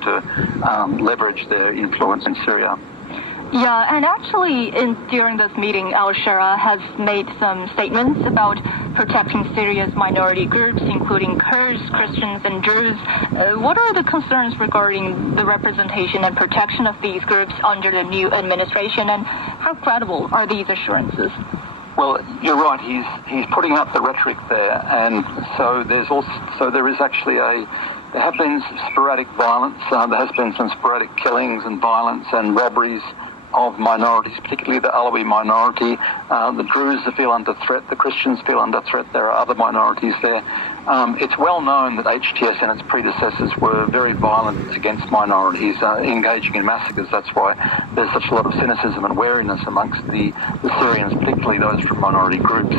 trying to leverage their influence in Syria. Yeah, and actually during this meeting, al-Sharia has made some statements about protecting Syria's minority groups, including Kurds, Christians, and Druze. What are the concerns regarding the representation and protection of these groups under the new administration, and how credible are these assurances? Well, you're right. He's putting up the rhetoric there, and so there have been sporadic violence. There has been some sporadic killings and violence and robberies of minorities, particularly the Alawi minority. The Druze feel under threat. The Christians feel under threat. There are other minorities there. It's well known that HTS and its predecessors were very violent against minorities, engaging in massacres. That's why there's such a lot of cynicism and wariness amongst the Syrians, particularly those from minority groups.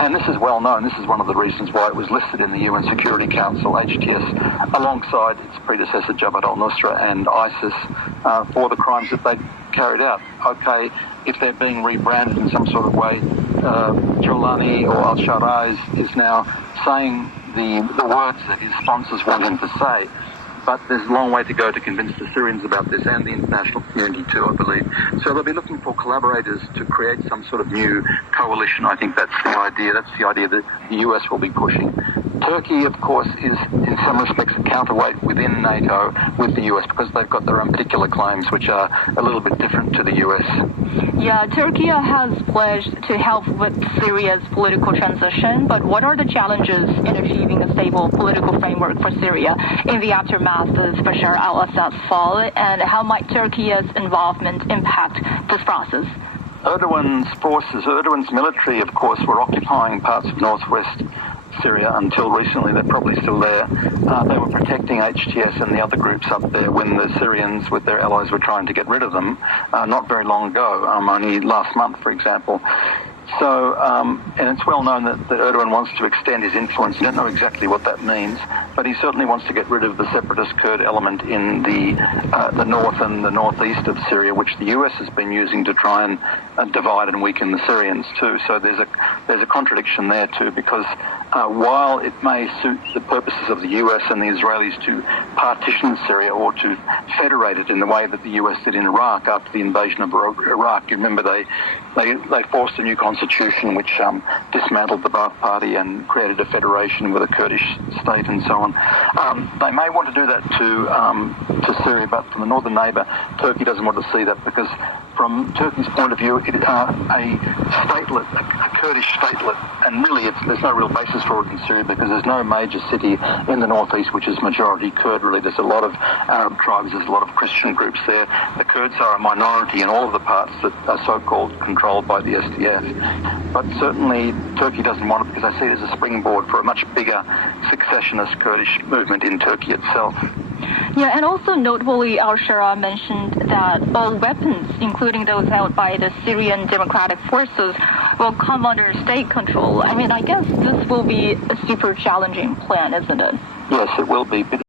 And this is well known. This is one of the reasons why it was listed in the UN Security Council, HTS, alongside its predecessor Jabhat al-Nusra and ISIS, for the crimes that they carried out. Okay, if they're being rebranded in some sort of way, Jolani or al-Sharai is now saying the words that his sponsors want him to say. But there's a long way to go to convince the Syrians about this, and the international community too, I believe. So they'll be looking for collaborators to create some sort of new coalition. I think that's the idea. That's the idea that the US will be pushing. Turkey, of course, is in some respects a counterweight within NATO with the US, because they've got their own particular claims which are a little bit different to the US. Yeah, Turkey has pledged to help with Syria's political transition, but what are the challenges in achieving a stable political framework for Syria in the aftermath of Bashar al-Assad's fall, and how might Turkey's involvement impact this process? Erdogan's military, of course, were occupying parts of northwest Syria until recently. They're probably still there. They were protecting HTS and the other groups up there when the Syrians with their allies were trying to get rid of them, not very long ago, only last month, for example. So, and it's well known that Erdogan wants to extend his influence. You don't know exactly what that means, but he certainly wants to get rid of the separatist Kurd element in the north and the northeast of Syria, which the US has been using to try and divide and weaken the Syrians too. So there's a contradiction there too, because while it may suit the purposes of the US and the Israelis to partition Syria or to federate it in the way that the US did in Iraq after the invasion of Iraq, you remember they forced a new constitution which dismantled the Ba'ath Party and created a federation with a Kurdish state and so on. They may want to do that to Syria, but from the northern neighbour, Turkey doesn't want to see that, because from Turkey's point of view, a Kurdish statelet, and really there's no real basis for it in Syria, because there's no major city in the northeast which is majority Kurd, really. There's a lot of Arab tribes, there's a lot of Christian groups there. The Kurds are a minority in all of the parts that are so-called controlled by the SDF. But certainly Turkey doesn't want it, because I see it as a springboard for a much bigger secessionist Kurdish movement in Turkey itself. Yeah, and also notably, al-Sharia mentioned that all weapons, including those held by the Syrian Democratic Forces, will come under state control. I mean, I guess this will be a super challenging plan, isn't it? Yes, it will be.